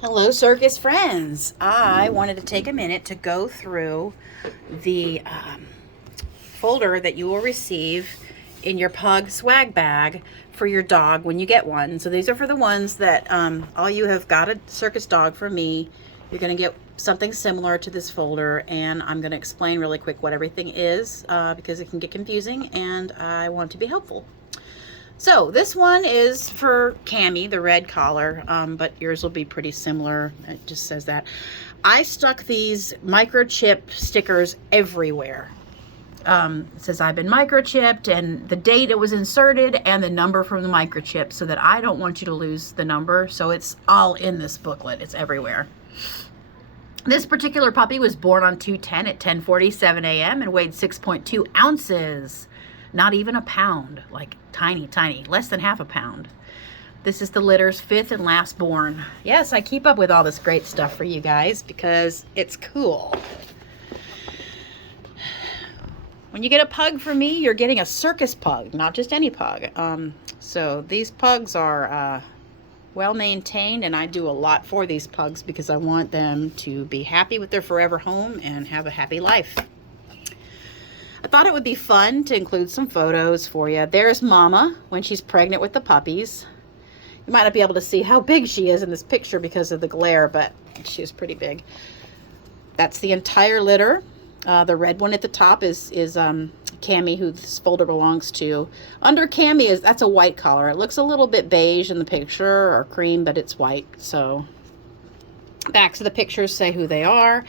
Hello, circus friends. I wanted to take a minute to go through the folder that you will receive in your pug swag bag for your dog when you get one. So these are for the ones that all you have got a circus dog from me. You're going to get something similar to this folder, and I'm going to explain really quick what everything is because it can get confusing and I want to be helpful. So this one is for Cammy, the red collar, but yours will be pretty similar. It just says that. I stuck these microchip stickers everywhere. It says I've been microchipped and the date it was inserted and the number from the microchip so that I don't want you to lose the number. So it's all in this booklet. It's everywhere. This particular puppy was born on 2/10 at 10:47 a.m. and weighed 6.2 ounces. Not even a pound, like tiny, less than half a pound. This is the litter's 5th and last born. Yes, I keep up with all this great stuff for you guys because it's cool. When you get a pug from me, you're getting a circus pug, not just any pug. So these pugs are well maintained, and I do a lot for these pugs because I want them to be happy with their forever home and have a happy life. I thought it would be fun to include some photos for you. There's Mama when she's pregnant with the puppies. You might not be able to see how big she is in this picture because of the glare, but she is pretty big. That's the entire litter. The red one at the top is Cammy, who this folder belongs to. Under Cammy, that's a white collar. It looks a little bit beige in the picture, or cream, but it's white. So backs of the pictures say who they are.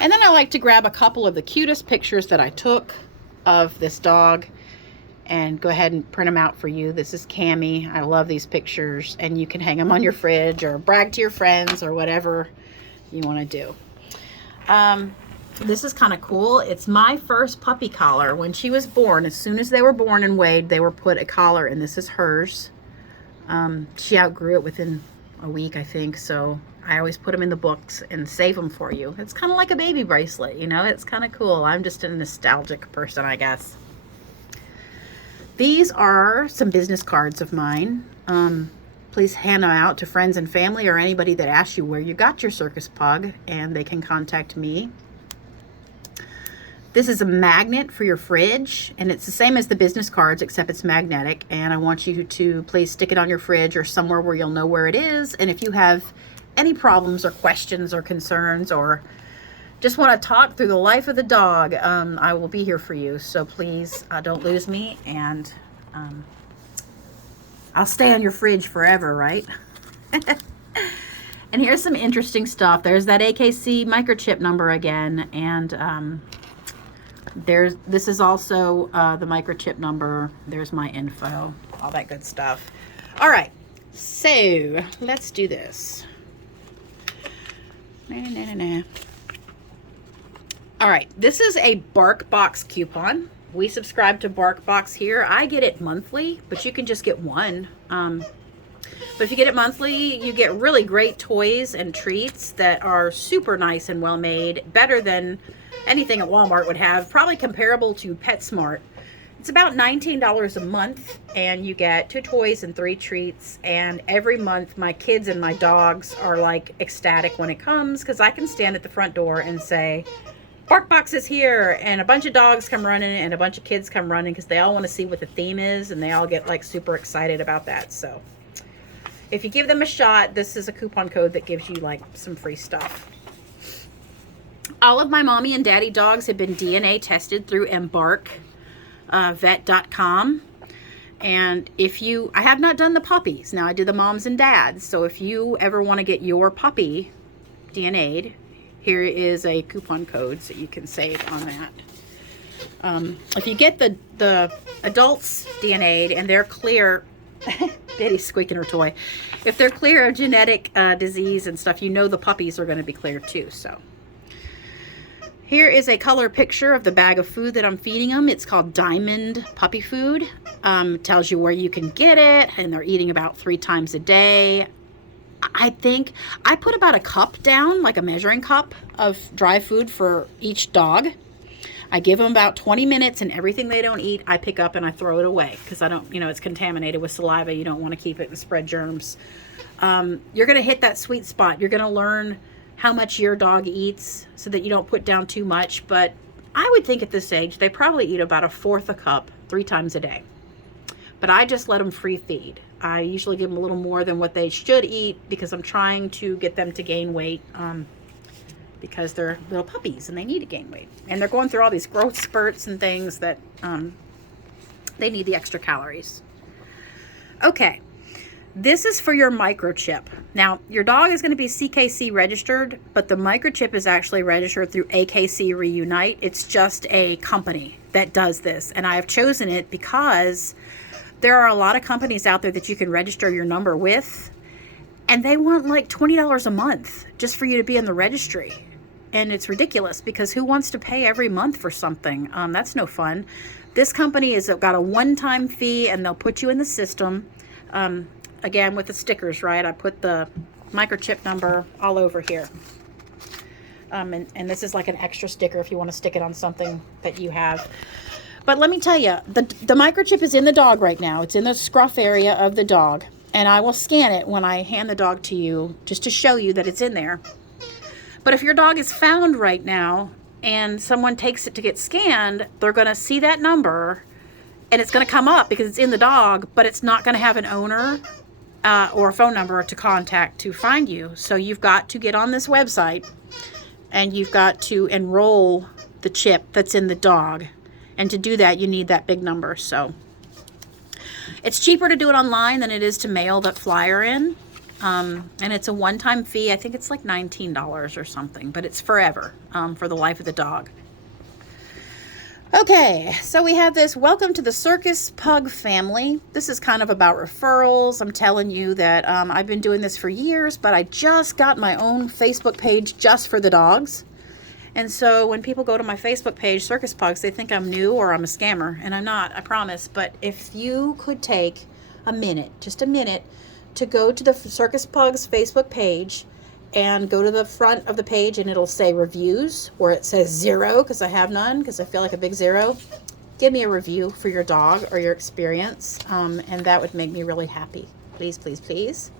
And then I like to grab a couple of the cutest pictures that I took of this dog and go ahead and print them out for you. This is Cammy. I love these pictures, and you can hang them on your fridge or brag to your friends or whatever you want to do. This is kind of cool. It's my first puppy collar. When she was born, as soon as they were born and weighed, they were put a collar, and this is hers. She outgrew it within a week, I think, so I always put them in the books and save them for you. It's kind of like a baby bracelet, you know? It's kind of cool. I'm just a nostalgic person, I guess. These are some business cards of mine. Please hand them out to friends and family or anybody that asks you where you got your circus pug, and they can contact me. This is a magnet for your fridge, and it's the same as the business cards, except it's magnetic, and I want you to please stick it on your fridge or somewhere where you'll know where it is. And if you have any problems or questions or concerns or just want to talk through the life of the dog, I will be here for you. So please don't lose me, and I'll stay on your fridge forever, right? And here's some interesting stuff. There's that AKC microchip number again, and this is also the microchip number. There's my info, all that good stuff. All right, so let's do this. All right, this is a BarkBox coupon. We subscribe to BarkBox here. I get it monthly, but you can just get one. But if you get it monthly, you get really great toys and treats that are super nice and well made, better than anything at Walmart would have, probably comparable to PetSmart. It's about $19 a month, and you get 2 toys and 3 treats. And every month, my kids and my dogs are like ecstatic when it comes, because I can stand at the front door and say, BarkBox is here, and a bunch of dogs come running and a bunch of kids come running because they all want to see what the theme is, and they all get like super excited about that. So if you give them a shot, this is a coupon code that gives you like some free stuff. All of my mommy and daddy dogs have been DNA tested through embarkvet.com. And I have not done the puppies. Now I did the moms and dads. So if you ever want to get your puppy DNA'd, here is a coupon code so you can save on that. If you get the adults DNA'd and they're clear, Betty's squeaking her toy. If they're clear of genetic disease and stuff, you know the puppies are going to be clear too. So here is a color picture of the bag of food that I'm feeding them. It's called Diamond Puppy Food. Tells you where you can get it, and they're eating about 3 times a day. I think I put about a cup down, like a measuring cup of dry food for each dog. I give them about 20 minutes, and everything they don't eat, I pick up and I throw it away because I don't, it's contaminated with saliva. You don't want to keep it and spread germs. you're going to hit that sweet spot. You're going to learn how much your dog eats so that you don't put down too much. But I would think at this age, they probably eat about 1/4 a cup 3 times a day. But I just let them free feed. I usually give them a little more than what they should eat because I'm trying to get them to gain weight because they're little puppies and they need to gain weight. And they're going through all these growth spurts and things that they need the extra calories. Okay, this is for your microchip. Now, your dog is going to be CKC registered, but the microchip is actually registered through AKC Reunite. It's just a company that does this. And I have chosen it because there are a lot of companies out there that you can register your number with, and they want like $20 a month just for you to be in the registry. And it's ridiculous because who wants to pay every month for something? That's no fun. This company has got a one-time fee, and they'll put you in the system. Again, with the stickers, right? I put the microchip number all over here. And this is like an extra sticker if you want to stick it on something that you have. But let me tell you, the microchip is in the dog right now. It's in the scruff area of the dog. And I will scan it when I hand the dog to you just to show you that it's in there. But if your dog is found right now and someone takes it to get scanned, they're going to see that number and it's going to come up because it's in the dog, but it's not going to have an owner or a phone number to contact to find you. So you've got to get on this website and you've got to enroll the chip that's in the dog. And to do that, you need that big number. So it's cheaper to do it online than it is to mail that flyer in. And it's a one-time fee. I think it's like $19 or something, but it's forever for the life of the dog. Okay, so we have this Welcome to the Circus Pug family. This is kind of about referrals. I'm telling you that I've been doing this for years, but I just got my own Facebook page just for the dogs. And so when people go to my Facebook page, Circus Pugs, they think I'm new or I'm a scammer. And I'm not, I promise. But if you could take a minute, just a minute, to go to the Circus Pugs Facebook page and go to the front of the page and it'll say reviews, where it says 0, because I have none, because I feel like a big 0. Give me a review for your dog or your experience, and that would make me really happy. Please, please, please.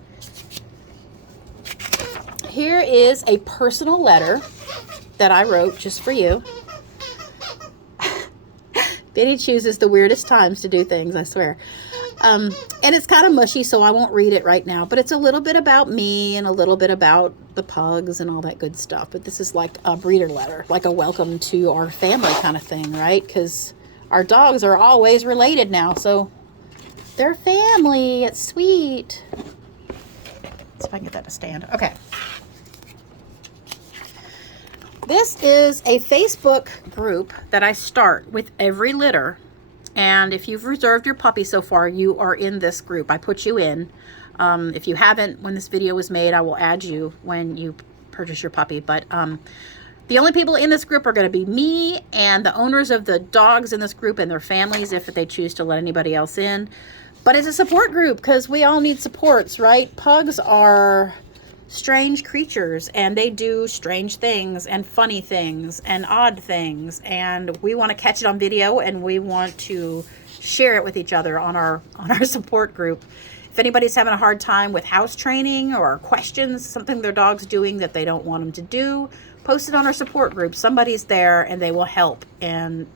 Here is a personal letter that I wrote just for you. Benny chooses the weirdest times to do things, I swear. And it's kind of mushy, so I won't read it right now. But it's a little bit about me and a little bit about the pugs and all that good stuff. But this is like a breeder letter, like a welcome to our family kind of thing, right? Because our dogs are always related now, so they're family. It's sweet. Let's see if I can get that to stand. Okay. This is a Facebook group that I start with every litter. And if you've reserved your puppy so far, you are in this group. I put you in. If you haven't, when this video was made, I will add you when you purchase your puppy. But the only people in this group are going to be me and the owners of the dogs in this group and their families, if they choose to let anybody else in. But it's a support group because we all need supports, right? Pugs are strange creatures and they do strange things and funny things and odd things, and we want to catch it on video and we want to share it with each other on our support group. If anybody's having a hard time with house training or questions, something their dog's doing that they don't want them to do, post it on our support group. Somebody's there and they will help, and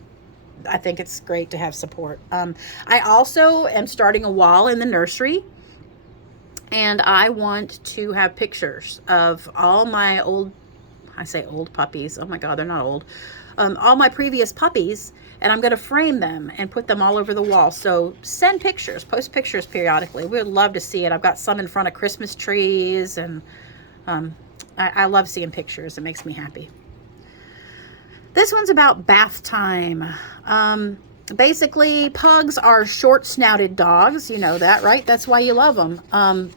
I think it's great to have support. I also am starting a wall in the nursery. And I want to have pictures of all my old, I say old puppies. Oh my God, they're not old. All my previous puppies, and I'm going to frame them and put them all over the wall. So send pictures, post pictures periodically. We would love to see it. I've got some in front of Christmas trees, and I love seeing pictures. It makes me happy. This one's about bath time. Basically, pugs are short-snouted dogs. You know that, right? That's why you love them.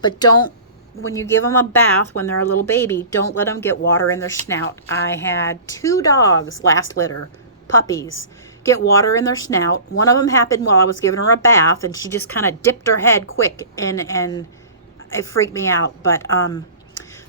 But don't, when you give them a bath when they're a little baby, don't let them get water in their snout. I had 2 dogs last litter, puppies, get water in their snout. One of them happened while I was giving her a bath, and she just kind of dipped her head quick, and it freaked me out. But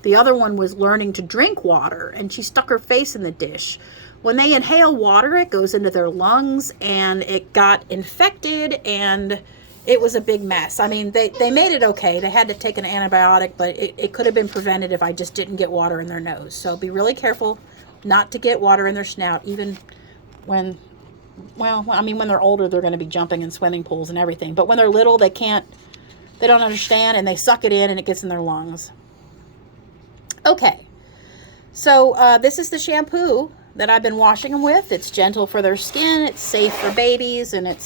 the other one was learning to drink water, and she stuck her face in the dish. When they inhale water, it goes into their lungs, and it got infected, and it was a big mess. I mean, they made it okay. They had to take an antibiotic, but it could have been prevented if I just didn't get water in their nose. So be really careful not to get water in their snout, even when, well, I mean, when they're older, they're going to be jumping in swimming pools and everything. But when they're little, they don't understand, and they suck it in, and it gets in their lungs. Okay. So this is the shampoo that I've been washing them with. It's gentle for their skin. It's safe for babies, and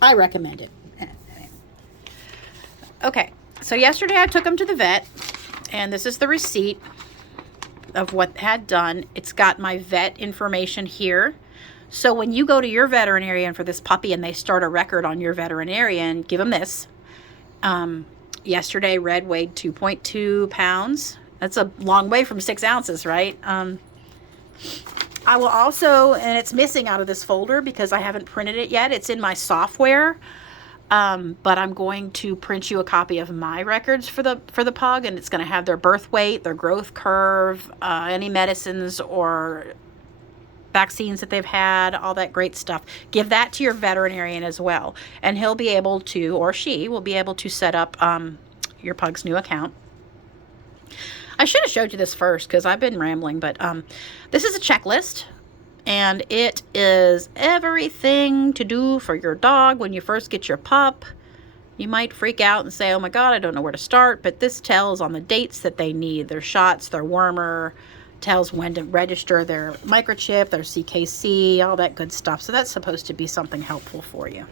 I recommend it. Okay, so yesterday I took them to the vet, and this is the receipt of what had done. It's got my vet information here. So when you go to your veterinarian for this puppy and they start a record on your veterinarian, give them this. Yesterday, Red weighed 2.2 pounds. That's a long way from 6 ounces, right? I will also, and it's missing out of this folder because I haven't printed it yet. It's in my software. But I'm going to print you a copy of my records for the pug, and it's going to have their birth weight, their growth curve, any medicines or vaccines that they've had, all that great stuff. Give that to your veterinarian as well, and he'll be able to, or she will be able to set up your pug's new account. I should have showed you this first because I've been rambling, but this is a checklist. And it is everything to do for your dog when you first get your pup. You might freak out and say, oh my God, I don't know where to start. But this tells on the dates that they need, their shots, their wormer, tells when to register their microchip, their CKC, all that good stuff. So that's supposed to be something helpful for you.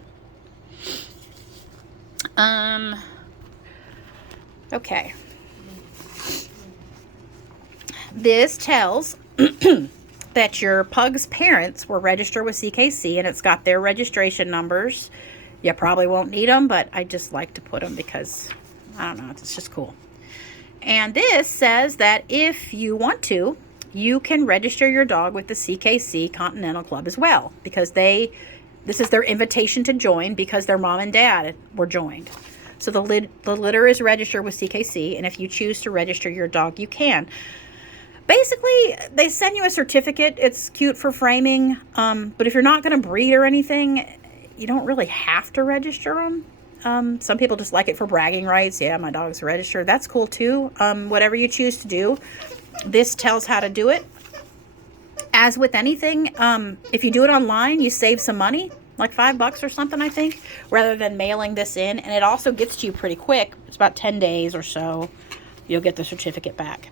Okay. This tells that your pug's parents were registered with CKC, and it's got their registration numbers. You probably won't need them, but I just like to put them because, I don't know, it's just cool. And this says that if you want to, you can register your dog with the CKC Continental Club as well, because this is their invitation to join because their mom and dad were joined. So the litter is registered with CKC, and if you choose to register your dog, you can. Basically, they send you a certificate. It's cute for framing, but if you're not going to breed or anything, you don't really have to register them. Some people just like it for bragging rights. Yeah, my dog's registered. That's cool too. Whatever you choose to do, this tells how to do it. As with anything, if you do it online, you save some money, like $5 or something, I think, rather than mailing this in. And it also gets to you pretty quick. It's about 10 days or so. You'll get the certificate back.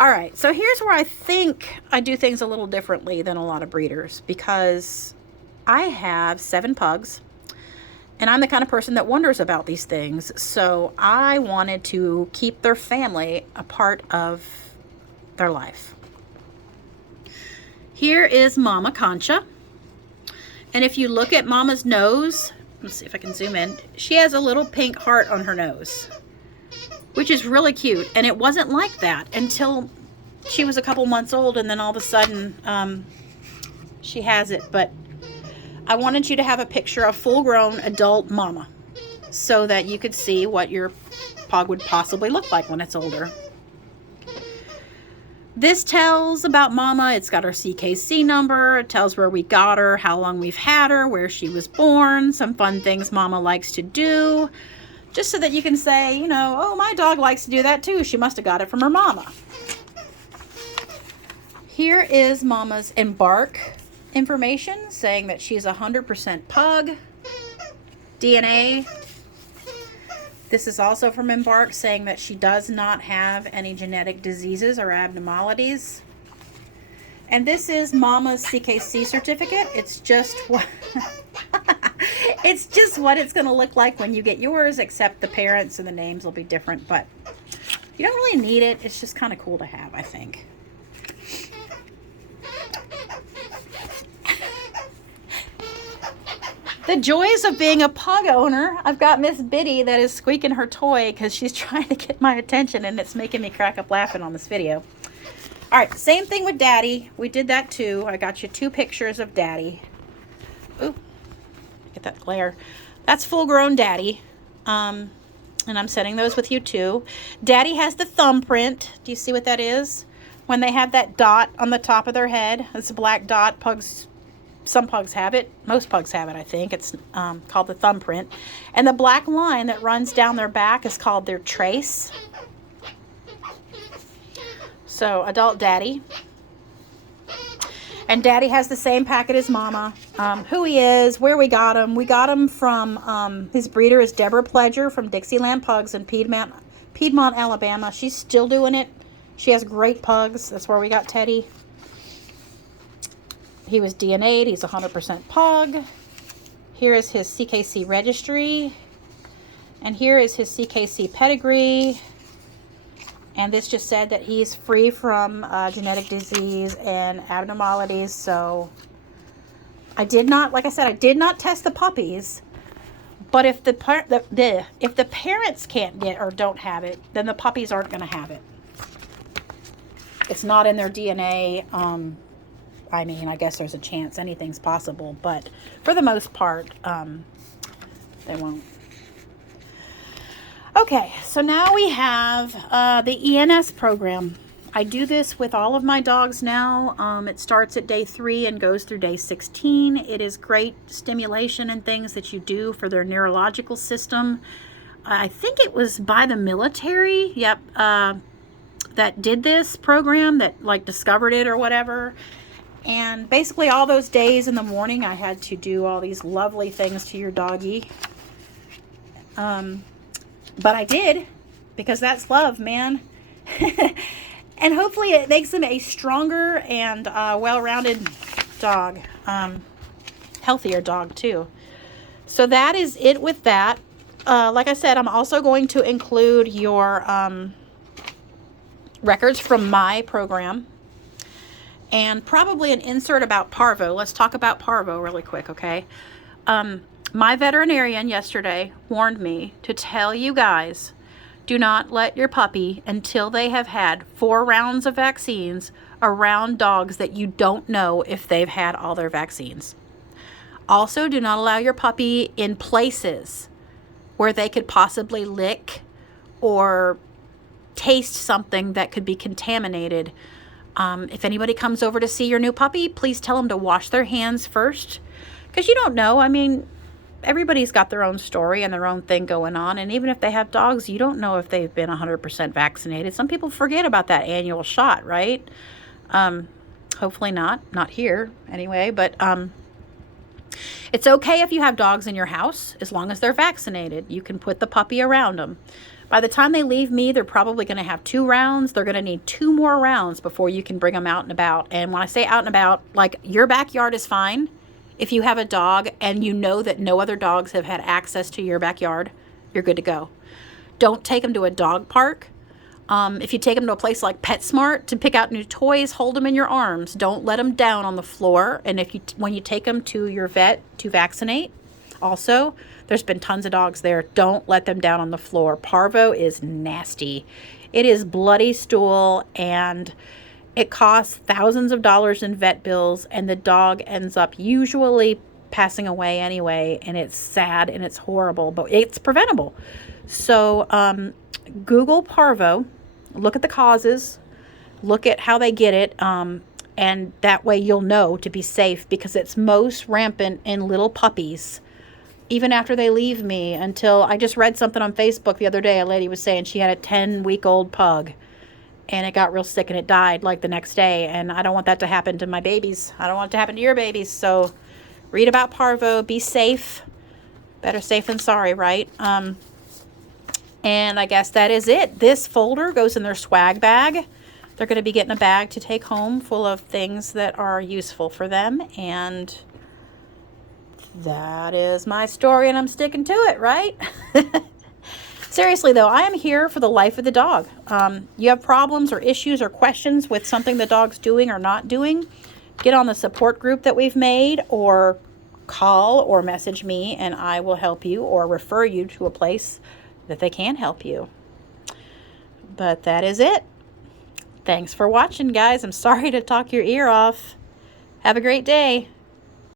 All right, so here's where I think I do things a little differently than a lot of breeders, because I have 7 pugs, and I'm the kind of person that wonders about these things. So I wanted to keep their family a part of their life. Here is Mama Concha. And if you look at Mama's nose, let's see if I can zoom in, she has a little pink heart on her nose, which is really cute. And it wasn't like that until she was a couple months old, and then all of a sudden she has it. But I wanted you to have a picture of full-grown adult Mama so that you could see what your pug would possibly look like when it's older. This tells about Mama. It's got her CKC number. It tells where we got her, how long we've had her, where she was born, some fun things Mama likes to do, just so that you can say, you know, oh, my dog likes to do that too. She must have got it from her mama. Here is Mama's Embark information saying that she's 100% pug DNA. This is also from Embark saying that she does not have any genetic diseases or abnormalities. And this is Mama's CKC certificate. It's just what it's just what it's going to look like when you get yours, except the parents and the names will be different, but you don't really need it. It's just kind of cool to have, I think. The joys of being a pug owner. I've got Miss Biddy that is squeaking her toy because she's trying to get my attention, and it's making me crack up laughing on this video. All right, same thing with Daddy. We did that too. I got you 2 pictures of Daddy. Ooh, get that glare. That's full-grown Daddy. And I'm setting those with you too. Daddy has the thumbprint. Do you see what that is? When they have that dot on the top of their head, it's a black dot. Pugs some pugs have it. Most pugs have it, I think. It's called the thumbprint. And the black line that runs down their back is called their trace. So, adult daddy. And daddy has the same packet as mama. Who he is, where we got him. We got him from, his breeder is Deborah Pledger from Dixieland Pugs in Piedmont, Alabama. She's still doing it. She has great pugs. That's where we got Teddy. He was DNA'd. He's 100% pug. Here is his CKC registry. And here is his CKC pedigree. And this just said that he's free from genetic disease and abnormalities. So I did not, like I said, I did not test the puppies. But if the parents can't get or don't have it, then the puppies aren't going to have it. It's not in their DNA. I mean, I guess there's a chance anything's possible, but for the most part, they won't. Okay, so now we have the ENS program. I do this with all of my dogs now. It starts at day 3 and goes through day 16. It is great stimulation and things that you do for their neurological system. I think it was by the military, that did this program, that like discovered it or whatever. And basically all those days in the morning, I had to do all these lovely things to your doggy. But I did, because that's love, man. And hopefully it makes them a stronger and well-rounded dog. Healthier dog, too. So that is it with that. Like I said, I'm also going to include your records from my program. And probably an insert about parvo. Let's talk about parvo really quick, okay? My veterinarian yesterday warned me to tell you guys, do not let your puppy, until they have had 4 rounds of vaccines, around dogs that you don't know if they've had all their vaccines. Also, do not allow your puppy in places where they could possibly lick or taste something that could be contaminated. If anybody comes over to see your new puppy, please tell them to wash their hands first, because you don't know. I mean, everybody's got their own story and their own thing going on. And even if they have dogs, you don't know if they've been 100% vaccinated. Some people forget about that annual shot, right? Hopefully not here anyway, but it's okay if you have dogs in your house, as long as they're vaccinated. You can put the puppy around them. By the time they leave me, they're probably going to have 2 rounds. They're going to need 2 more rounds before you can bring them out and about. And when I say out and about, like, your backyard is fine. If you have a dog and you know that no other dogs have had access to your backyard, you're good to go. Don't take them to a dog park. If you take them to a place like PetSmart to pick out new toys, hold them in your arms. Don't let them down on the floor. And when you take them to your vet to vaccinate, also, there's been tons of dogs there. Don't let them down on the floor. Parvo is nasty. It is bloody stool, and it costs thousands of dollars in vet bills, and the dog ends up usually passing away anyway, and it's sad and it's horrible, but it's preventable. So Google parvo, look at the causes, look at how they get it, and that way you'll know to be safe, because it's most rampant in little puppies. Even after they leave me, until I just read something on Facebook the other day, a lady was saying she had a 10-week-old pug, and it got real sick and it died like the next day. And I don't want that to happen to my babies. I don't want it to happen to your babies. So read about parvo, be safe. Better safe than sorry, right? And I guess that is it. This folder goes in their swag bag. They're going to be getting a bag to take home full of things that are useful for them. And that is my story, and I'm sticking to it, right? Seriously, though, I am here for the life of the dog. You have problems or issues or questions with something the dog's doing or not doing, get on the support group that we've made, or call or message me, and I will help you or refer you to a place that they can help you. But that is it. Thanks for watching, guys. I'm sorry to talk your ear off. Have a great day.